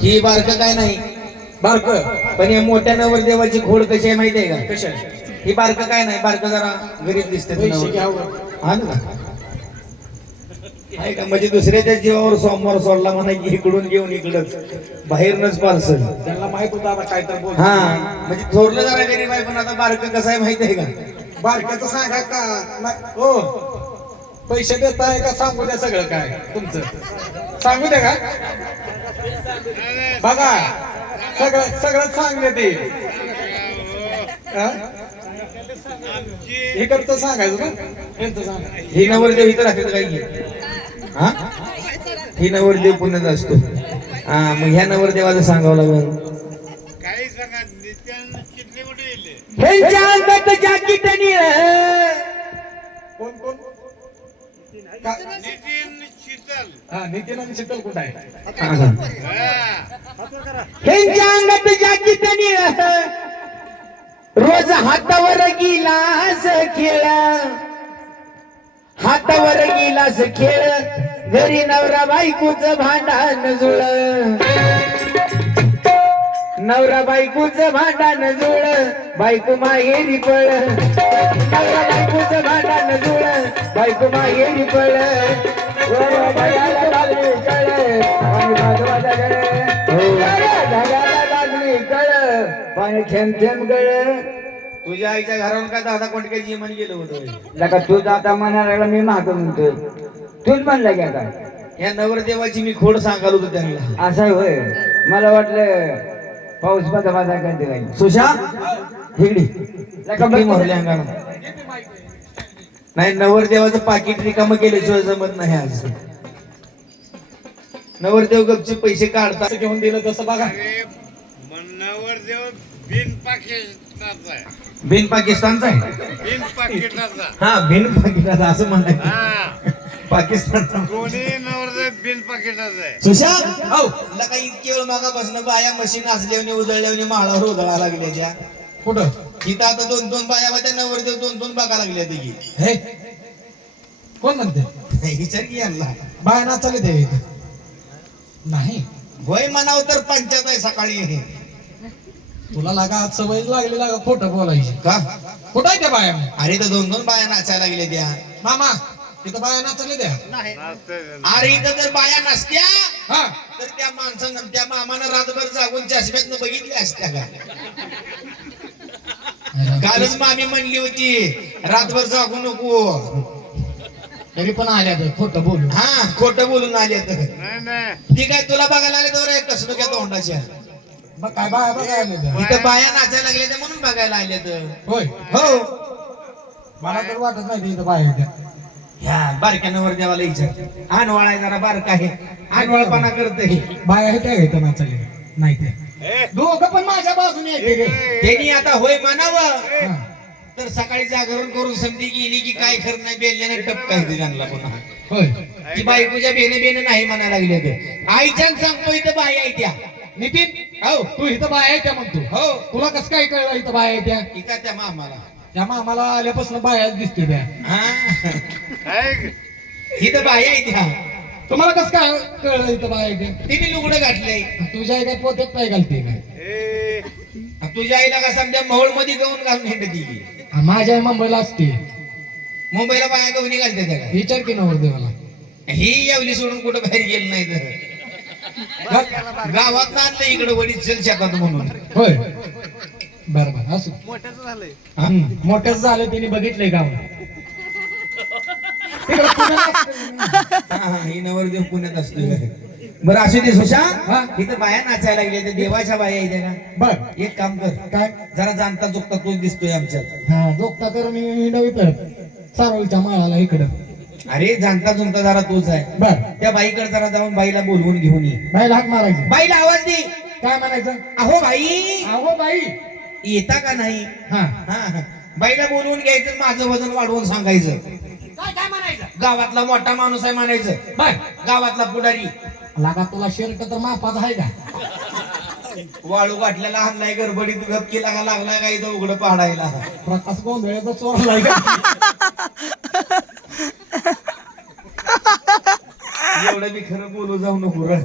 ही बारक काय नाही बारक पण या मोठ्या नवरदेवाची खोड कशी आहे माहिती आहे का? कशा ही बारक काय नाही, बारक जरा गरीब दिसते पैसे घ्यावं हा ना आहे का? म्हणजे दुसऱ्याच्या जीवावर सोमवार सोडला म्हणा की इकडून घेऊन इकडच बाहेरनच पार्सल. त्यांना माहित होतं आता काय तर बोल. हा म्हणजे थोरलं जरा गरीब आहे पण आता बारक कसं आहे माहिती आहे का? बारक्याचं सांगा का हो पैसे देताय का सांगू द्या सगळं काय तुमचं सांगू द्या का बघा सगळं सगळं सांगले ते हे करतं सांगायचं ना यांचं सांगा ही नवरदेव इथं राहते काही की हा ही नवरदेव पुण्यात असतो. हा मग ह्या नवरदेवाचं सांगावं लागलं. ह्यांच्या अंगात जाकीट निळ. कोण कोण हा नितीन आणि शीतल कुठं आहे ह्यांच्या अंगात जाकीट निळ. रोज हातावर गिलास खेळ, हातावर गिलास खेळ, घरी नवरा बायकोच भांडण जुळ, नवरा बायकोच भांडण जुळ, बायको माहेरी पळ, नवरा बायकोच भांडण जुळ, बायको माहेरी पळ, भयाला लागली कळ, आणि भागवाला गळ, धगाला लागली कळ, पाणी थेंब थेंब गळ. तुझ्या आईच्या घरावर काय दादा कोणत्या जेवण गेलं होतं लका तू आता म्हणायला मी माग म्हणतोय तूच म्हणला की आता या नवरदेवाची मी खोड सांगाल होतो त्यांना. असं होय मला वाटलं पाऊस माझा माझा करते नाही सुशा हिगडी लका किती बघ मोरल्या अंगाला. नाही नवरदेवाचं पाकिट रिकामं केल्याशिवाय जमत नाही आज. नवरदेव गपचे पैसे काढतात असं घेऊन दिलं तसं बघा नवरदेव बिन पाकिस्तानचा आहे. बिन पाकिस्तानचा आहे. बिन पाकिस्तानचा हा बिन पाकिस्तानचा असं म्हणायचं. हा पाकिस्तानचा कोणी नवरदेव बिन पाकिस्तानचा आहे. सुशा हो लका इतके वेळ मागापासून बाया मशीन असल्याने उजळल्याने माळावर उजळा लागल्या त्या. कुठं इथं आता दोन दोन बाया होत्या नवरदेव दोन दोन बागा लागल्या की हे कोण म्हणते विचार की यांना. बाया नाचाले ते इथं नाही होय म्हणाव तर पंचायत आहे सकाळी हे. तुला लागा आज सवय लागली लागा खोटं बोलायची का कुठं आहे त्या बाया अरे तर दोन दोन बाया नाचायला लागल्या त्या. मामा तिथं बाया नाचले द्या अरे इथं जर बाया नसत्या हा तर त्या माणसानं त्या मामानं रातभर जागून चष्म्यातनं बघितल्या असत्या का? कालच मामी म्हणली होती रातभर जागू नको. तरी पण आल्या तर खोटं बोलू हा खोटं बोलून आले तर नाही नाही ती काय तुला बघायला आले तर कसणुक्या तोंडाच्या. मग काय बाया बघायला इथं बाया नाचायला लागल्या तर म्हणून बघायला आल्या तर. होय हो मला तर वाटत नाही इथं बाया आहेत त्या. ह्या बारक्या नवरदेवाला विचार. आणवाळा जरा बारका आहे आणवाळपणा करते. बाया आहेत त्या इथं नाचले नाही ते ए, दोघं पण माझ्या बाजूने येते रे त्यांनी आता होय म्हणावं हा. तर सकाळी जागरण करून समधी गेली की काय खरं नाही बेल्याने टपका येते त्यांना पुन्हा. होय ती बायकोच्या बेने बेने नाही म्हणायला लागले तर आईच्या सांगतो इथं बाई आहे त्या. नितीन हो तू इथं बाया आहे त्या म्हणतो हो तुला कसं काय कळलं इथं बाया आहे त्या इथं त्या मामाला त्या मामाला आल्यापासून बायाच दिसते त्या हा ऐक, इथं बाई आहे त्या. तुम्हाला कसं काय कळलं इथं बाया आहे त्या तिने लुगडं घातलंय. तुझ्या आई काय पोत्यात काय घालते काय ए, तुझ्या आईला का समजा मोहोळ मध्ये गहून घालून हिंडती. माझ्या आई मुंबईला असते मुंबईला बाया गहून घालते त्या काय? विचार की नवरदेवाला ही यावली सोडून कुठं बाहेर गेलं नाही तर गावात आणलं इकडे वडील चल शेतात म्हणून. होय बर बर असू मोठ्याचं झालंय. मोठ्याच झालं तिने बघितलंय गाव तिकडं पुण्याला असतं. ही नवरदेव पुण्यात असतो. बरं असू दे सुशा हा. इथं बाया नाचायला लागल्या त्या देवाच्या बाया येते ना. बर एक काम कर काय जरा जाणता चुकता तोच दिसतोय आमच्यात. हा जोगता तर मी नवीन सारोळीच्या माळाला इकडं अरे जाणता जुनता जरा तोच आहे. बर त्या बाईकडे जरा जाऊन बाईला बोलवून घेऊन ये. बाईला हाक मारायची बाईला आवाज दे. काय म्हणायचं अहो बाई अहो बाई येता का नाही. हा हा बाईला बोलवून घ्यायचं माझं वजन वाढवून सांगायचं. काय म्हणायचं गावातला मोठा माणूस आहे म्हणायचं. बाय गावातला पुढारी. लागा तुला शर्ट तर मापाच आहे का वाळू गाठलेला आणलाय गडबडीत गपकी लागा लागलाय का इथं उघडं पाडायला. प्रकाश गोंधळेचा चोरलाय का एवढं मी खरं बोलू जाऊ नको रे.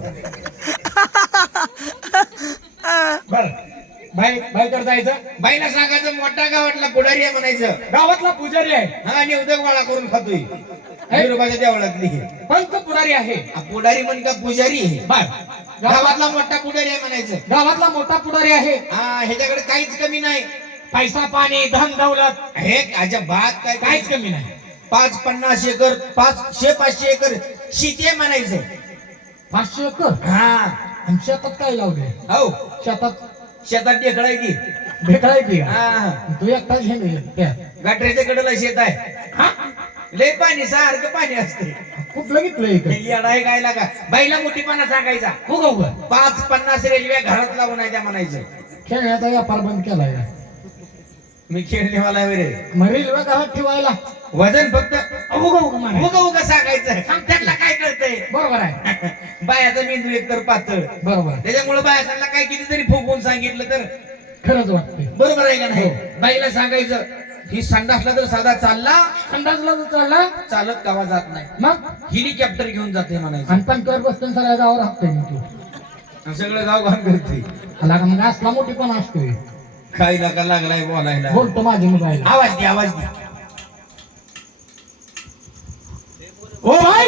बाईकडे जायचं. बाईला सांगायचं मोठा गावातला पुढारी आहे म्हणायचं. गावातला पुजारी आहे. हा आणि उदक गोळा करून खातोय विरोबाच्या देवळातली. पंच पुढारी आहे. हा, पुढारी म्हण का पुजारी आहे. बर. गावातला मोठा पुढारी आहे म्हणायचं. गावातला मोठा पुढारी आहे. हा ह्याच्याकडे काहीच कमी नाही. पैसा पाणी धन दौलत हे अजिबात काय काहीच कमी नाही. 550 एकर 500 एकर शेती आहे म्हणायचं. 500 एकर. हा आणि शेतात काय लावले? हो शेतात ढेकळा आहे की. भेटाय की हा तू एकटाच हे नाही. गटरीच्या कडेला शेत आहे. लय पाणी सारखं पाणी असते. कुठलं घेतलंय? येडा आहे काय लागा. बाईला मोठीपणा सांगायचा. हो गाव 550 रेल्वे घरात लावून आहे त्या म्हणायचं. खेळण्याचा व्यापार बंद केलाय. मी खेळणेवाला आहे रे. मग रेल्वे घरात ठेवायला वजन फक्त बरोबर उगा सांगायचं. त्यांना काय कळतंय. आहे. बायाचा मेंदू एकतर पातळ. बरोबर. त्याच्यामुळे बायासांना काय कितीतरी फुगवून सांगितलं तर खरंच वाटतंय. बरोबर आहे का नाही. बाईला सांगायचं ही संडासला तर साधा चालला अंदाजला तर चालला चालत गावा जात नाही. मग हेलिकॉप्टर घेऊन जाते म्हणायचं. आणि पंचावर बसताना सगळ्या गावावर हाकतोय तू. आणि सगळं गाव घाण करते. लागा मग असला मोठी पण असतोय. काही नका लागलाय बोलायला. बोलतो माझी मुलायला. आवाज दे. ओ भाई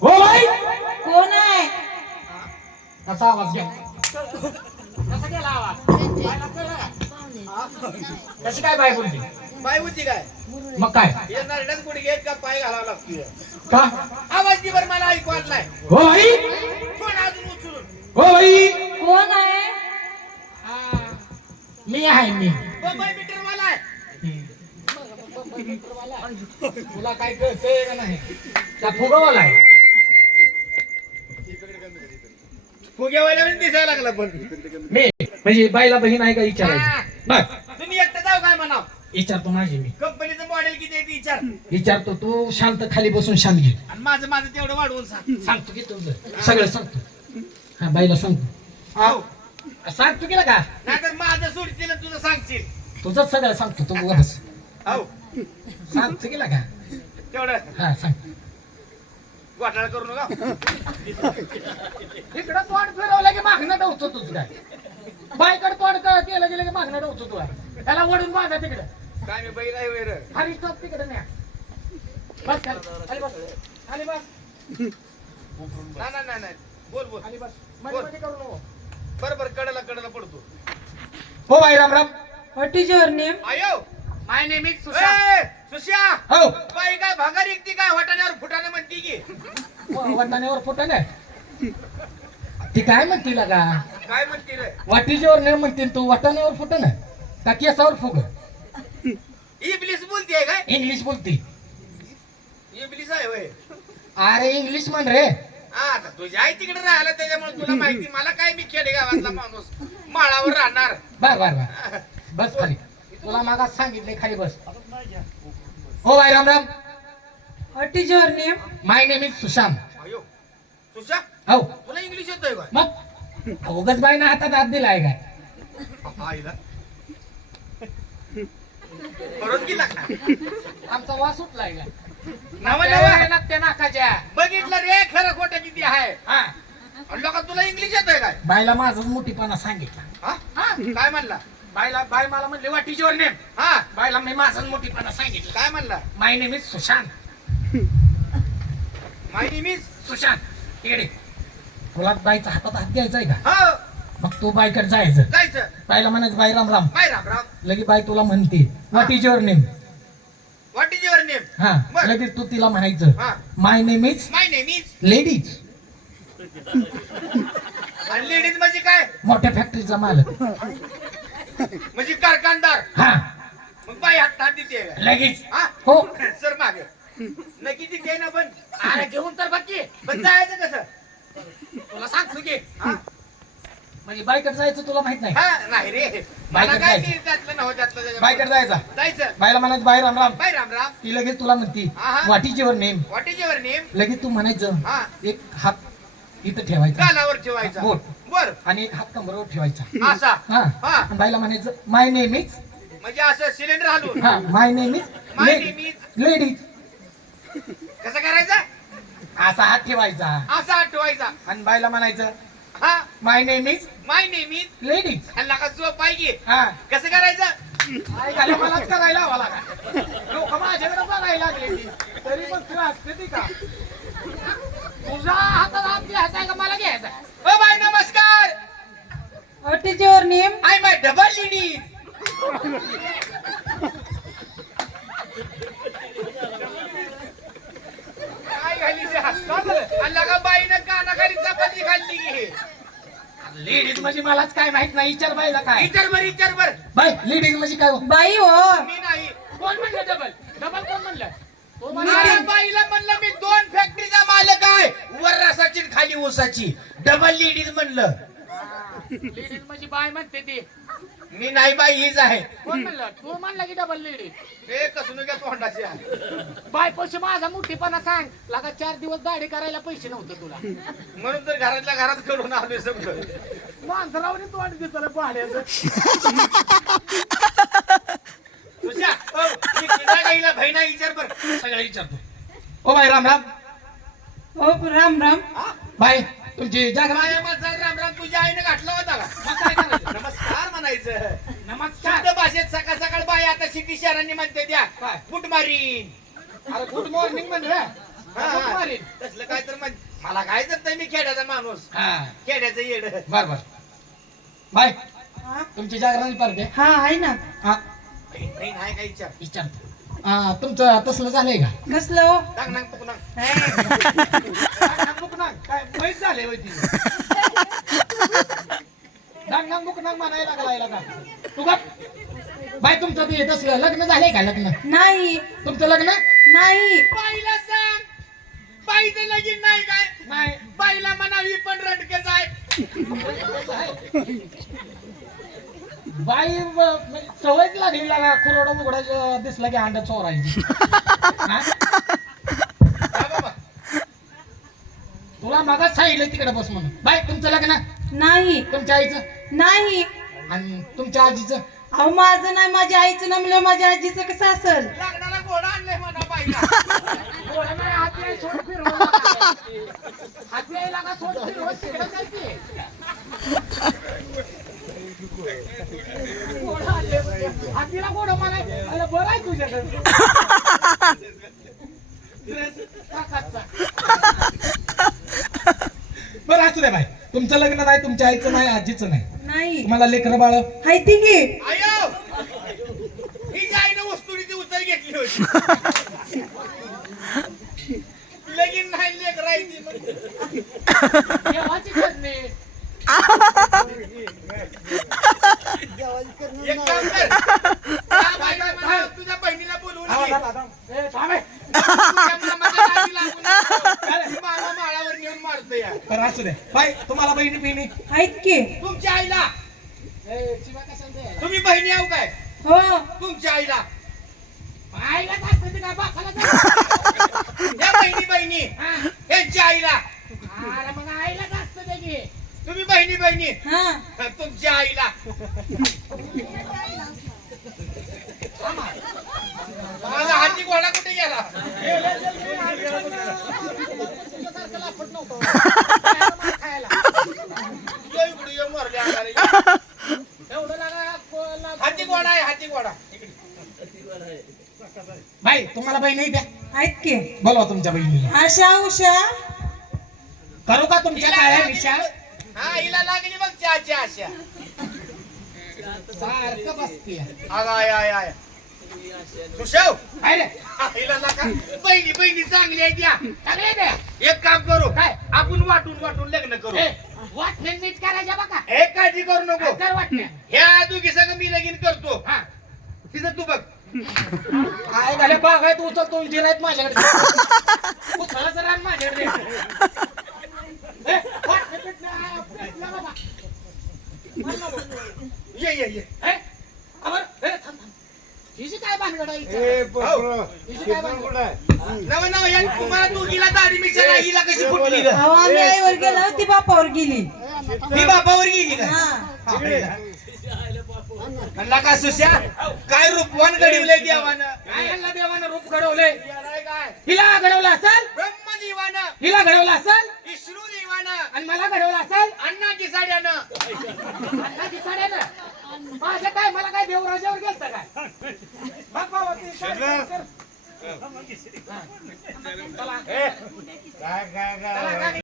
ओ भाई कोण आहे? कसा आवाज घ्या. कसा गेला आवाज? बायला कळलं? कशी काय बाय बोलते? बाय होती काय मग काय हे नरड्यात गुडघे आहेत का पाय घालावा लागतोय. का? आवाज दे बरं मला ऐकू आला नाही. ओ भाई कोण अजून उचलून ओ भाई कोण आहे? मी आहे मी. बंबई मीटर वाला आहे. तुला काय कळतंय का नाही? त्या फुगवाला आहे. फुगेवाल्या दिसायला लागला पण मी म्हणजे बाईला बहीण आहे का विचारायचं. बर तुम्ही एकटं जाऊ काय म्हणाव. विचारतो माझी मी. कंपनीचं मॉडेल किती आहे ते विचार. विचारतो तू शांत खाली बसून शांत घे. आणि माझं तेवढं वाढवून सांग. सांगतो की तुझं सगळं सांगतो. हा बाईला सांगतो. हो सांगतो केला का? नाहीतर माझं सोडतील आणि तुझं सांगशील. तुझंच सगळं सांगतो तू बस. हो सांगतो केला का? तेवढं हा सांग. घोटाळा करू नका. इकडं तोंड फिरवलं की मागणं डवतो तुझं काय. बाईकडे तोंड केलं गेलं की मागणं डवतो तुला. त्याला वडून मागा तिकडं. काय मी बैल आहे वेर. खाली स्टॉप तिकडे न्या. बस खाली बस खाली बस नाही बोल खाली बस. मध्ये करू नको. बरोबर कडेला पडतो. हो बाई राम Ram. What is your name? आयो माय नेम इज सुश्या हो बाई काय भागारी एकटी काय वाटाण्यावर फुटाने म्हणती की वटाण्यावर फुटा ना. ती काय म्हणती लागा? काय म्हणती रे. वाटीच्यावर नाही म्हणते तू. वाटाण्यावर फुटा ना का केसावर फुग? इबलीस बोलतीये काय. इंग्लिश बोलती. इबलीस आहे होय. अरे इंग्लिश म्हण रे. आता तुझ्या आई तिकडे राहिला त्याच्यामुळे तुला माहिती. मला काय मी खेडेगावातला माणूस माळावर राहणार. बर बर बर बस खाली. तुला मागा सांगितले खाली बस. हो बाई राम Ram. What is your name? My name is Sushant. अयो सुशा हो तुला इंग्लिश येतोय काय. मग उगाच बाईनं हातात हात दिलाय काय? आईला परत गेला आमचा वास उठलाय काय? नवा लागते नाकाच्या. बघितलं रे खरं खोटं किती आहे. हा आणि लोक तुला इंग्लिश येतोय काय. बाईला माझाच मोठीपणा सांगितला. हा? काय म्हणला. बाई मला म्हणले वाट इज युअर नेम. हा बाईला मी माझाच मोठीपणा सांगितला. काय म्हणला. My name is Sushant. My name is Sushant इकडे. तुला बाईचा हातात हात द्यायचा आहे का? हो मग तू बाईकडे जायचं. जायचं. बाईला म्हणायचं बाई राम राम. बाय राम राम. लगे बाई तुला म्हणते what is your name. What is your name. हा बरं. लगेच तू तिला म्हणायचं हा my name is my name is. Ladies. आणि लेडीज म्हणजे काय. मोठ्या फॅक्टरीचा मालक. म्हणजे कारखानदार. हा मग बाई हात देते काय? लगेच. हा हो सर मागे नक्की ती घे ना पण. अरे घेऊन तर बाकी पण जायचं कसं. तुला सांगतो की हा? म्हणजे बाईकडे जायचं तुला माहित नाही. हा नाही रे मला बायकडे काय जायचं. ते त्यातलं नव्हतं त्यातलं. बाईकडे जायचा. जायचं. बाईला म्हणायचं बाई राम राम. बाय राम राम. ती लगेच तुला म्हणती हा. What is your name. What is your name. लगेच तू म्हणायचं हा एक हात इथं ठेवायचा गालावर ठेवायचा. बोट. बर आणि एक हात कमरावर ठेवायचा. असा. हा हा. आणि बाईला म्हणायचं माय नेम इज. म्हणजे असं सिलेंडर हलवून. हा my name is my name is. Ladies. कसं करायचं. असा हात ठेवायचा असा आठवायचा. आणि बाईला म्हणायचं हा my name is my name is ladies. आणि लका जो पाहिजे हा कसं करायचं काय झालं मलाच करायला हवा लागा. लोक माझ्याकडे बघायला लागले ती. तरी पण तुला असते ती का तुझा हातात हात घ्यायचा का मला घ्यायचा. ओ बाय नमस्कार. What is your name? I my double ladies. काय घाली त्या? आणि लका बाईनं कानाखाली चपाती खाल्ली की. लेडीज म्हणजे मलाच काय माहित नाही. विचार बाईला काय. विचार बर. बाई लेडीज म्हणजे काय. बाई हो. मी नाही. कोण म्हणलं डबल. डबल कोण म्हणलं. तो माझ्या बाईला म्हणलं मी 2 फॅक्टरीचा मालक आहे. वर रसाची आणि खाली ऊसाची. डबल लेडीज म्हणलं. लेडीज म्हणजे बाय म्हणते ती. मी नाही बाई हीच आहे. कोण म्हणलं. तू म्हणला की डबल लेडीज. हे कसून घ्या तोंडाची आहे. बाय पैसे माझा मोठीपणा सांग. लागा 4 दिवस दाढी करायला पैसे नव्हते तुला. म्हणून तर घरातल्या घरात करून आलोय सगळं. माणसाला तोंड दिसलं पाहण्याचं. तुझ्या मी तुझ्या गाईला बहिणा विचार बर. सगळं विचारतो. ओ बाई राम राम. हो राम राम. बाई तुमची जागा. माझ्या माझा राम राम तुझ्या आईने घातला होता का. मग काय करायचं. नमस्कार म्हणायचं. नमस्कार. शुद्ध भाषेत सकाळ सकाळ बाई आता सिटी शहरांनी म्हणते त्या काय? फुट मारीन. अरे गुड मॉर्निंग म्हण रे. हा, मारीन. तसलं काय तर मला काय जमतंय मी खेड्याचा माणूस. हा खेड्याचं येड. बर बर. बाय हा? तुमची जागरण पडते. हा आहे ना. हा नाही नाही काय विचार. विचारतो. हा तुमचं तसलं झालंय का. कसलं हो? टांग नांग पुक नांग. काय माहीत झाले होती. डांग बुक नांग म्हणायला लागला का. तू का बाय तुमचं ते तसलं लग्न झालंय का. लग्न नाही. तुमचं लग्न नाही. बाईला सांग. बाईचं लगीन नाही काय. नाही. बाईला म्हणावी पण रडकेच आहे. बाई म्हणजे सवयच लागली लागा. कुरडा मुगडा दिसला की अंडा चोरायची. हा? हा बाबा. तुला मागाच सांगितलं तिकडे बस म्हणून. बाय तुमचं लग्न. नाही. तुमच्या आईचं नाही. आणि तुमच्या आजीचं. अहो माझं नाही, माझ्या आईचं ना म्हणलं माझ्या आजीचं कसं असेल. लग्नाला घोडा आणलाय म्हणा बाईला. हातीला गोड म्हणाय बरं आहे तुझ्याकडे. बरं असू दे बाई. तुमचं लग्न नाही. तुमच्या आईचं नाही. आजीचं नाही. नाही. तुम्हाला लेकरं बाळ. हाय ती की. आयो ही जी आईनं वस्तुरीची उचल घेतली होती. लगीन नाही लेक राहायची म्हणजे. देवाची करणे. एक काम कर. त्या बाईला म्हणा, तुझ्या बहिणीला बोलवून घे. तुझ्या मामाच्या नादी लागून नको. ती मामा माळावर नेऊन मारतो या. बरं असू दे बाई. तुम्हाला बहिणी बहिणी. आहेत की. तुमच्या आईला तुम्ही बहिणी आहो काय. हो. तुमच्या आईला आईला जास्त ते काय बापाला या बहिणी यांच्या आईला. अरे मग आईला जास्त दे की. तुम्ही बहिणी हा. तुमच्या आईला. माझा हाती घोडा कुठे गेला. हाती घोडा आहे. हाती घोडा. बाई तुम्हाला बहिणी द्या. आहेत की. बोलवा तुमच्या बहिणीला. आशा उषा. करू का तुमच्या काळ्या विषया. हा हिला लागली मग चहाची आशा. सारखं बसते. आय आय आय सुशव. काय रे. हिला नका. बहिणी चांगली आहे त्या. सगळे द्या. एक काम करू काय? आपण वाटून लग्न करू. वाटणे नीट करायच्या बघा. एक काळजी करू नको. कर वाटण्या. ह्या दोघी संग मी लगीन करतो. हा तिचं तू बघ. काय झालं बागाय तू उचलतो जिरायत माझ्याकडे. उचलायचं रान माझ्याकडे. वाटणे पेटणे, पेटलं बाबा. ये आवर. थांब थांब. हिची काय भानगड आहे हिचं? हिची काय भानगड आहे? नव या तुम्हाला दोघीला दाढी मिशा नाही. हिला कशी फुटली ग. अहो आम्ही आईवर गेलो ती बापावर गेली. ती बापावर गेली का. हा. म्हणला का सुश्या काय रूपवान घडवलंय देवानं. काय यांना देवानं रूप घडवलंय. काय हिला घडवलं असेल. ब्रह्मदेवानं हिला घडवलं असेल. विष्णू देवानं आणि मला घडवलं असेल. अण्णा साड्यानं अण्णाची साड्या ना माझ्या काय मला काय देवराजावर गेलता काय बघ बाबा ते साडी कर. चला. काय चला, गाडी